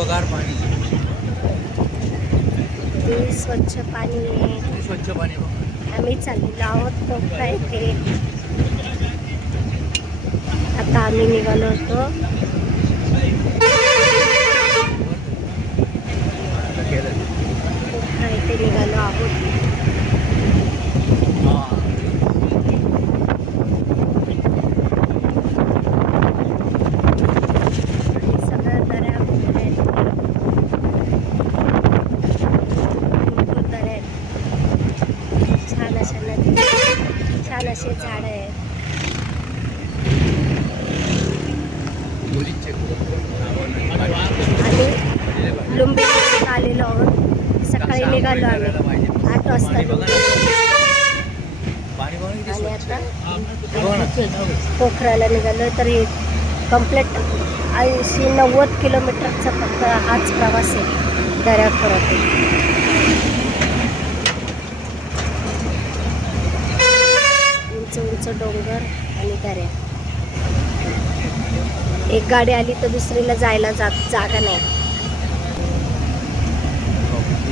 हिरवगार पाणी. किती स्वच्छ पाणी आहे. किती स्वच्छ पाणी आहे बघ. आम्ही चाललेलो आहोत कोकणा येथे. आता आम्ही निघालो होतो आता केलं कोकणा येथे निघालो आहोत हा. आणि सगळ्या दऱ्या वगैरे आहेत. भरपूर दऱ्या आहेत छान अशा नदी छान असे झाड आहेत मुलींचे आणि लुंबिनी आलेलो आहोत आम्ही आठ वाजता आणि आता. पोखराला निघालो तर कंप्लीट ऐंशी नव्वद किलोमीटरचा फक्त हाच प्रवास आहे दऱ्याखोऱ्यातून उंच उंच डोंगर आणि दऱ्या. एक गाडी आली तर दुसरीला जायला जात जागा नाही.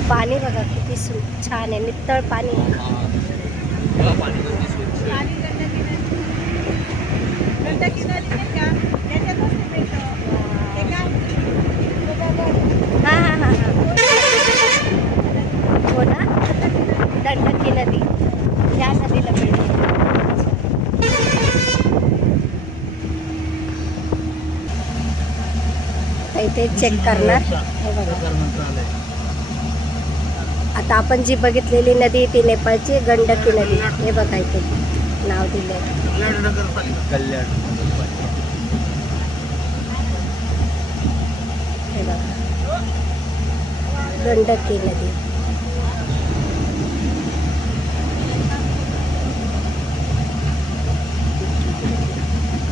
पाणी बघा किती सु छान आहे नितळ पाणी आहे. हा. बघा पाणी हा हा. हो ना? दंडकी नदी. ह्या नदीला मिळते इथे चेक करणार. हे बघा. आता आपण जी बघितलेली नदी ती नेपाळची गंडकी नदी. हे बघा इथे. नाव दिले हे बघा. गंडकी नदी.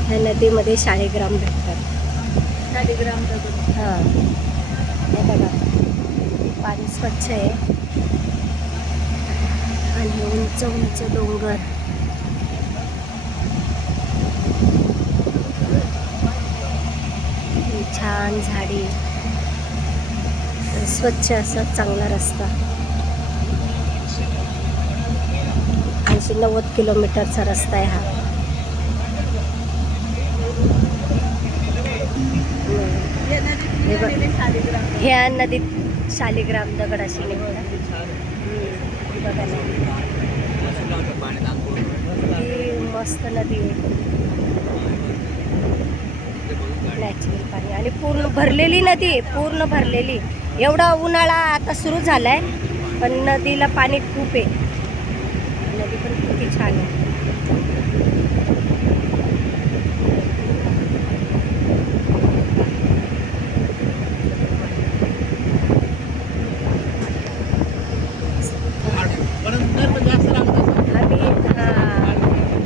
ह्या नदीमध्ये शाळीग्राम भेटतात. हां. हे बघा. पाणी स्वच्छ आहे. आणि उंच उंच डोंगर. छान झाडी. स्वच्छ असा चांगला रस्ता. ऐंशी नव्वद किलोमीटरचा रस्ता आहे हा. ह्या नदीत शालिग्राम दगड अशी निघतात. हम्म, मस्त नदी आहे नॅचरल पाणी. आणि पूर्ण भरलेली नदी आहे पूर्ण भरलेली. एवढा उन्हाळा आता सुरू झालाय पण नदीला पाणी खूप आहे. नदी पण किती छान आहे आम्ही हा,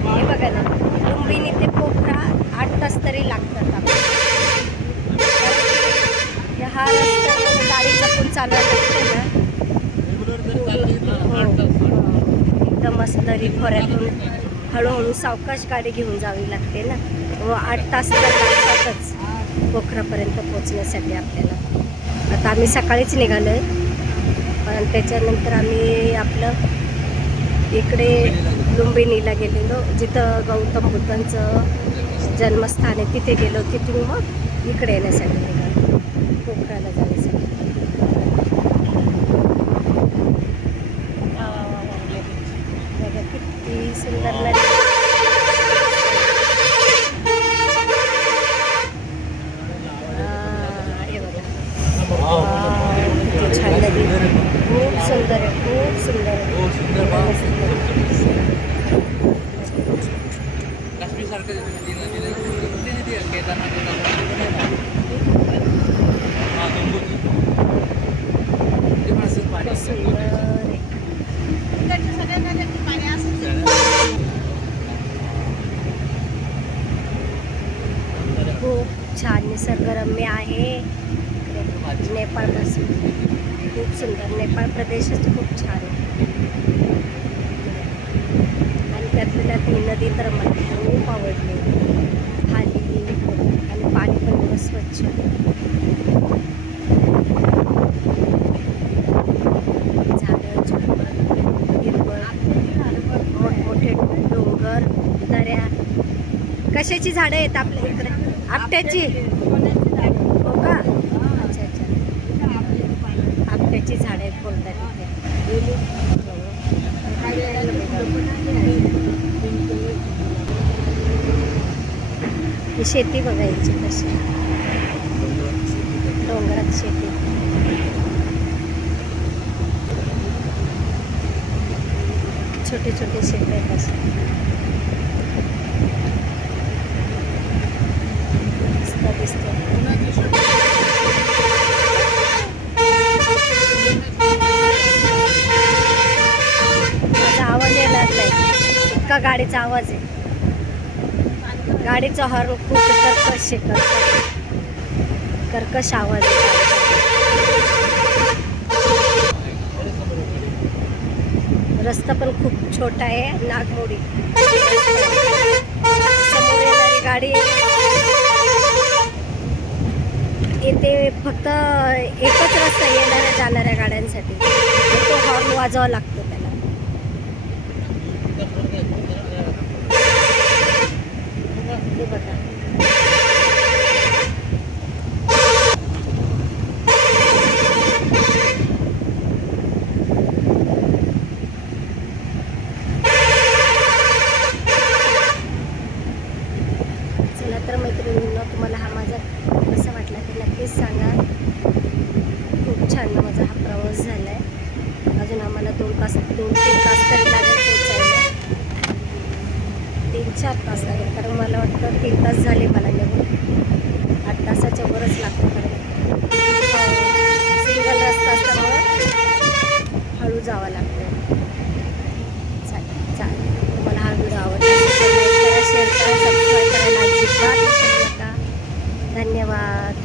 हे बघा ना लुंबिनी ते पोखरा आठ तास तरी लागतात आम्हाला. कारण की हा रस्ता म्हणजे गाडी जपून चालवायला लागते ना हो. तरी दरी खोऱ्यातून हळूहळू सावकाश गाडी घेऊन जावी लागते ना. व आठ तास तर लागतातच पोखरापर्यंत पोचण्यासाठी आपल्याला. आता आम्ही सकाळीच निघालो आहे पण त्याच्यानंतर आम्ही आपलं इकडे लुंबिनीला गेलेलो. जिथं गौतम बुद्धांचं जन्मस्थान आहे तिथे गेलो. तिथून मग इकडे येण्यासाठी निघालो. पोखराला जाऊ वा, वा, वा, वा, नदी. बघा किती सुंदर नदी हा, हे बघा वा, किती छान नदी खूप सुंदर आहे खूप सुंदर आहे पण प्रदेशच खूप छान आहे आणि त्यातल्या त्यात ही नदी तर मला खूप आवडली खाली आणि पाणी पण खूप स्वच्छ झाडं झुडपं हिरवळ डोंगर कशाची झाडं आहेत आपल्या इकडे? आपट्याची? इथे शेती बघायची कशी. डोंगरात शेती. छोटे छोटे शेती आहेत असे. दिसतं माझा आवाज येणार नाही. इतका गाडीचा आवाज आहे. गाडीचा हॉर्न खूप कर्कश कर्कश. कर्कश आवाज. रस्ता पण खूप छोटा आहे नागमोडी. समोर गाडी. येते फक्त एकच रस्ता येणाऱ्या जाणाऱ्या गाड्यांसाठी. तो हॉर्न वाजवावा लागतो त्याला हे बघा चला तर मैत्रिणींनो तुम्हाला हा माझा कसा वाटला ते नक्कीच सांगा खूप छान माझा हा प्रवास झाला आहे अजून आम्हाला दोन तास दोन तीन तास तरी लागेल पोचायला तीन तास लागेल. कारण मला वाटतं तीन तास झाले मला निघून. आठ तासाच्या वरच लागतं कारण. सिंगल रस्ता असल्यामुळं हळू जावं लागतं. चालेल चालेल. तुम्हाला हा व्हिडिओ आवडला असेल तर शेअर करा सबस्क्राईब करायला अजिबात विसरू नका धन्यवाद.